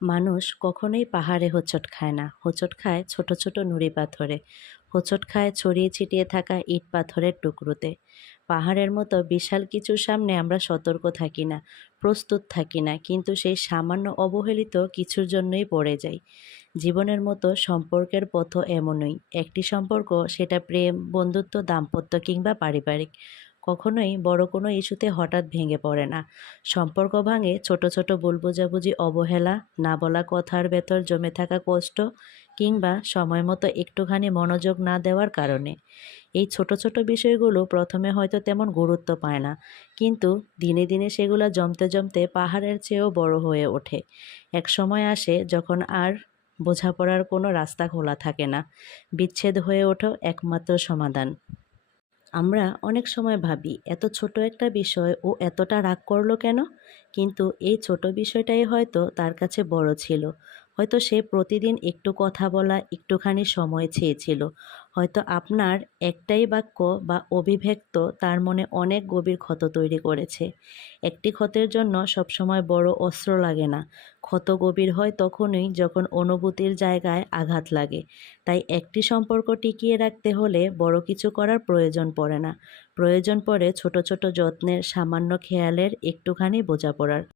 মানুষ কখনোই পাহাড়ে হোঁচট খায় না। হোঁচট খায় ছোট, ছোট নুড়ি পাথরে। হোঁচট খায় ছড়িয়ে ছিটিয়ে থাকা ইট পাথরের টুকরোতে। পাহাড়ের মতো বিশাল কিছুর সামনে আমরা সতর্ক থাকি না, প্রস্তুত থাকি না, কিন্তু সেই সামান্য অবহেলিত কিছুর জন্যই পড়ে যাই। জীবনের মতো সম্পর্কের পথও এমনই। একটি সম্পর্ক, সেটা প্রেম, বন্ধুত্ব, দাম্পত্য কিংবা পারিবারিক, কখনোই বড় কোনো ইস্যুতে হঠাৎ ভেঙে পড়ে না। সম্পর্ক ভাঙে ছোট, ছোট ভুল বোঝাবুঝি, অবহেলা, না বলা কথার ভেতর জমে থাকা কষ্ট কিংবা সময়মতো একটুখানি মনোযোগ না দেওয়ার কারণে। এই ছোট, ছোট বিষয়গুলো প্রথমে হয়তো তেমন গুরুত্ব পায় না। কিন্তু দিনে, দিনে সেগুলো জমতে, জমতে পাহাড়ের চেয়েও বড় হয়ে ওঠে। এক সময় আসে যখন আর বোঝাপড়ার কোনো রাস্তা খোলা থাকে না। বিচ্ছেদ হয়ে ওঠে একমাত্র সমাধান। আমরা অনেক সময় ভাবি, এত ছোট একটা বিষয় ও এতটা রাগ করলো কেন? কিন্তু এই ছোট বিষয়টাই হয়তো তার কাছে বড় ছিল। হয়তো সে প্রতিদিন একটু কথা বলা, একটুখানি সময় চেয়েছিল। হয়তো আপনার একটাই বাক্য বা অভিব্যক্ত তার মনে অনেক গভীর ক্ষত তৈরি করেছে। একটি ক্ষতের জন্য সবসময় বড় অস্ত্র লাগে না। ক্ষত গভীর হয় তখনই যখন অনুভূতির জায়গায় আঘাত লাগে। তাই একটি সম্পর্ক টিকিয়ে রাখতে হলে বড় কিছু করার প্রয়োজন পড়ে না। প্রয়োজন পড়ে ছোট, ছোট যত্নের, সামান্য খেয়ালের, একটুখানি বোঝাপড়ার।